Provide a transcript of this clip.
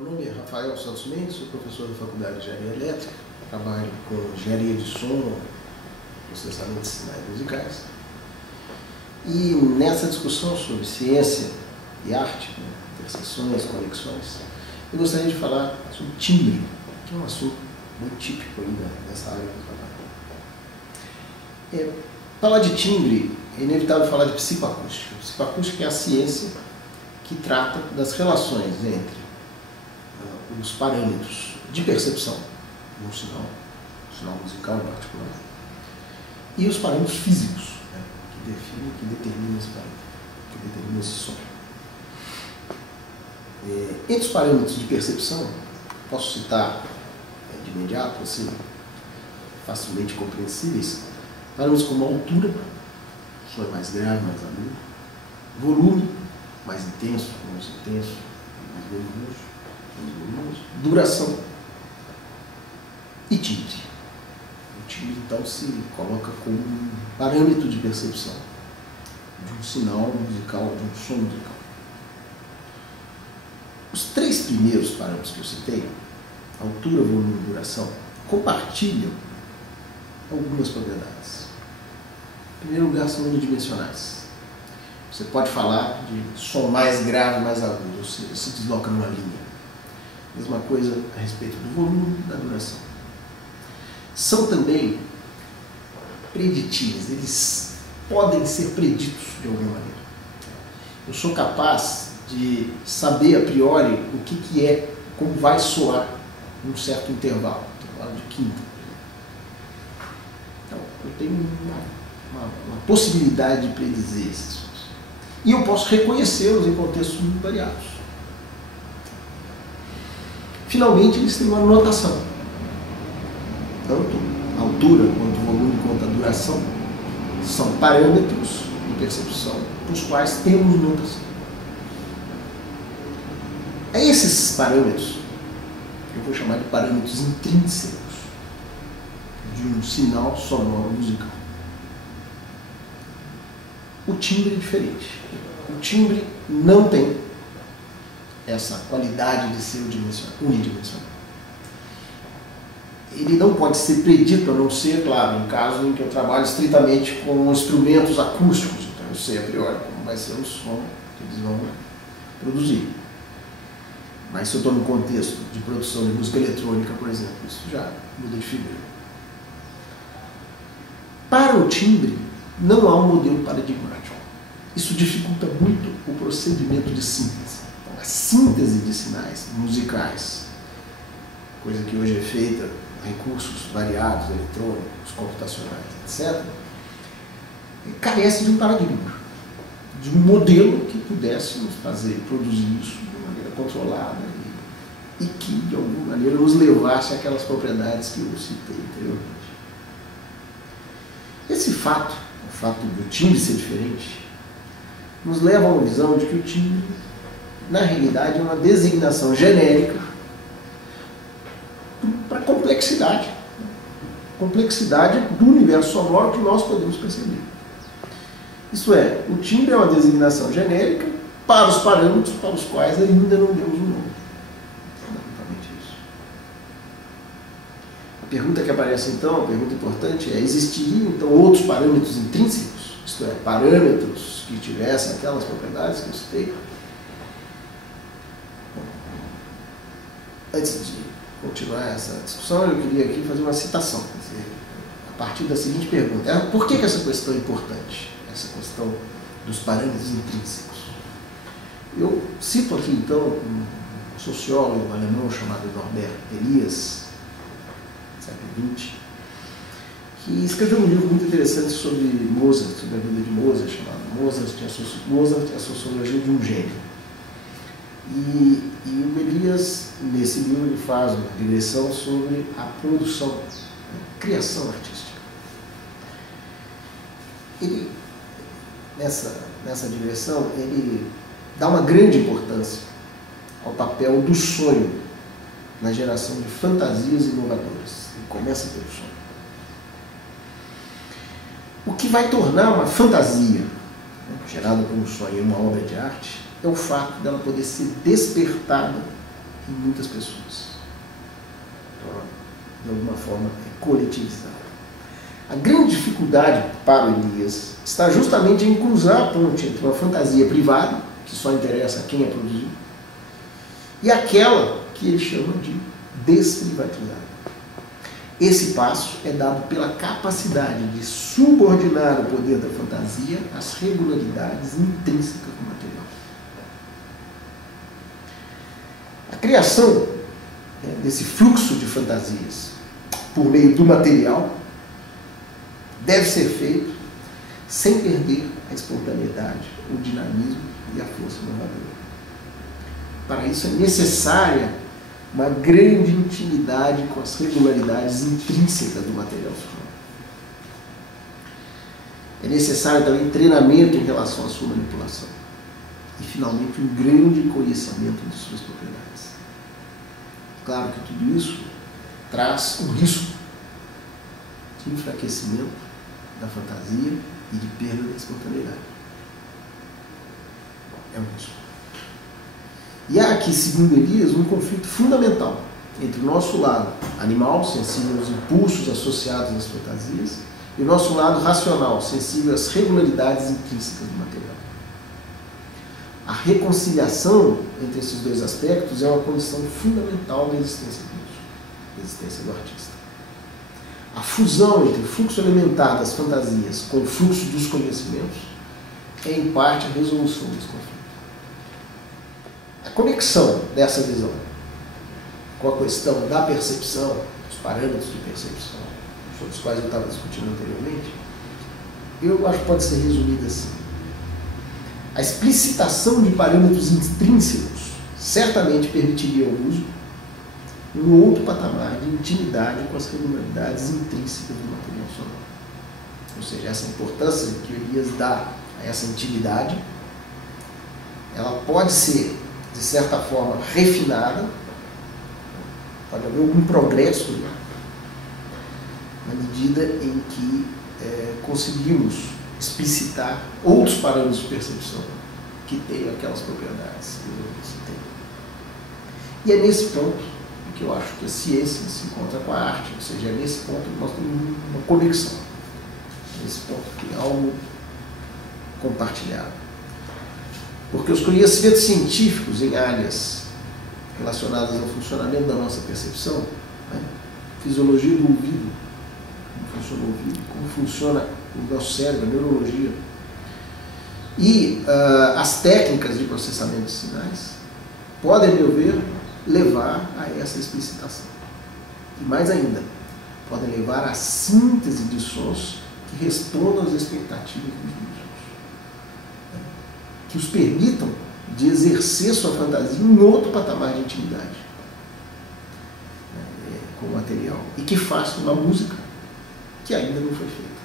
Meu nome é Rafael Santos Mendes, sou professor da Faculdade de Engenharia Elétrica, trabalho com engenharia de som, processamento de sinais musicais. E nessa discussão sobre ciência e arte, né, interseções, conexões, eu gostaria de falar sobre timbre, que é um assunto muito típico ainda dessa área do trabalho. Falar de timbre é inevitável falar de psicoacústica. Psicoacústica é a ciência que trata das relações entre os parâmetros de percepção, um sinal musical em particular, e os parâmetros físicos, né, que definem, que determinam esse parâmetro, que determinam esse som. Entre os parâmetros de percepção, posso citar de imediato, assim, facilmente compreensíveis, parâmetros como altura, o som é mais grave, mais agudo, volume, mais intenso, menos intenso, mais volumoso, duração e timbre. O timbre, então, se coloca como um parâmetro de percepção de um sinal musical, de um som musical. Os três primeiros parâmetros que eu citei, altura, volume e duração, compartilham algumas propriedades. Em primeiro lugar, são unidimensionais. Você pode falar de som mais grave, mais agudo, ou seja, se desloca numa linha. Mesma coisa a respeito do volume e da duração. São também preditíveis, eles podem ser preditos de alguma maneira. Eu sou capaz de saber a priori o que é, como vai soar em um certo intervalo de quinta. Então, eu tenho uma possibilidade de predizer esses sons. E eu posso reconhecê-los em contextos muito variados. Finalmente, eles têm uma notação. Tanto a altura, quanto o volume, quanto a duração são parâmetros de percepção dos quais temos notação. É esses parâmetros que eu vou chamar de parâmetros intrínsecos de um sinal sonoro musical. O timbre é diferente. O timbre não tem essa qualidade de ser unidimensional. Ele não pode ser predito, a não ser, claro, em caso em que eu trabalho estritamente com instrumentos acústicos. Então eu sei a priori como vai ser o som que eles vão produzir. Mas se eu estou no contexto de produção de música eletrônica, por exemplo, isso já muda de figura. Para o timbre, não há um modelo paradigmático. Isso dificulta muito o procedimento de síntese. A síntese de sinais musicais, coisa que hoje é feita com recursos variados, eletrônicos, computacionais, etc., carece de um paradigma, de um modelo que pudesse nos fazer produzir isso de uma maneira controlada e que, de alguma maneira, nos levasse àquelas propriedades que eu citei anteriormente. Esse fato, o fato do timbre ser diferente, nos leva a uma visão de que o timbre, na realidade, é uma designação genérica para complexidade do universo sonoro que nós podemos perceber. Isso é, o timbre é uma designação genérica para os parâmetros para os quais ainda não demos um nome. Fundamentalmente isso. A pergunta que aparece então, a pergunta importante é: existiriam então outros parâmetros intrínsecos? Isto é, parâmetros que tivessem aquelas propriedades que eu citei? Antes de continuar essa discussão, eu queria aqui fazer uma citação, quer dizer, a partir da seguinte pergunta: por que essa questão é importante? Essa questão dos parâmetros intrínsecos. Eu cito aqui, então, um sociólogo alemão chamado Norbert Elias, século XX, que escreveu um livro muito interessante sobre Mozart, sobre a vida de Mozart, chamado Mozart e a Sociologia de um Gênio. E o Elias, nesse livro, ele faz uma digressão sobre a produção, a criação artística. Ele, nessa digressão, ele dá uma grande importância ao papel do sonho na geração de fantasias inovadoras. Ele começa pelo sonho. O que vai tornar uma fantasia, gerada por um sonho em uma obra de arte, é o fato dela poder ser despertada em muitas pessoas. Então, de alguma forma, é coletivizado. A grande dificuldade para o Elias está justamente em cruzar a ponte entre uma fantasia privada, que só interessa a quem a produziu, e aquela que ele chama de desprivatizada. Esse passo é dado pela capacidade de subordinar o poder da fantasia às regularidades intrínsecas do material. A criação desse fluxo de fantasias por meio do material deve ser feito sem perder a espontaneidade, o dinamismo e a força inovadora. Para isso é necessária uma grande intimidade com as regularidades intrínsecas do material sonoro. É necessário também treinamento em relação à sua manipulação. E, finalmente, um grande conhecimento de suas propriedades. Claro que tudo isso traz um risco de enfraquecimento da fantasia e de perda da espontaneidade. É um risco. E há aqui, segundo Elias, um conflito fundamental entre o nosso lado animal, sensível aos impulsos associados às fantasias, e o nosso lado racional, sensível às regularidades intrínsecas do material. A reconciliação entre esses dois aspectos é uma condição fundamental da existência do músico, da existência do artista. A fusão entre o fluxo elementar das fantasias com o fluxo dos conhecimentos é, em parte, a resolução desse conflito. A conexão dessa visão com a questão da percepção, dos parâmetros de percepção, sobre os quais eu estava discutindo anteriormente, eu acho que pode ser resumida assim. A explicitação de parâmetros intrínsecos certamente permitiria ao músico um outro patamar de intimidade com as regularidades intrínsecas do material sonoro. Ou seja, essa importância que o Elias dá a essa intimidade, ela pode ser, de certa forma, refinada, pode haver algum progresso na medida em que conseguimos explicitar outros parâmetros de percepção que tenham aquelas propriedades que o Elias tem. E é nesse ponto que eu acho que a ciência se encontra com a arte, ou seja, é nesse ponto que nós temos uma conexão, nesse ponto que é algo compartilhado. Porque os conhecimentos científicos em áreas relacionadas ao funcionamento da nossa percepção, fisiologia do ouvido, como funciona o ouvido, como funciona o nosso cérebro, a neurologia, e as técnicas de processamento de sinais, podem, a meu ver, levar a essa explicitação. E mais ainda, podem levar à síntese de sons que respondam às expectativas dos músicos, que os permitam de exercer sua fantasia em outro patamar de intimidade com o material, e que façam uma música que ainda não foi feita.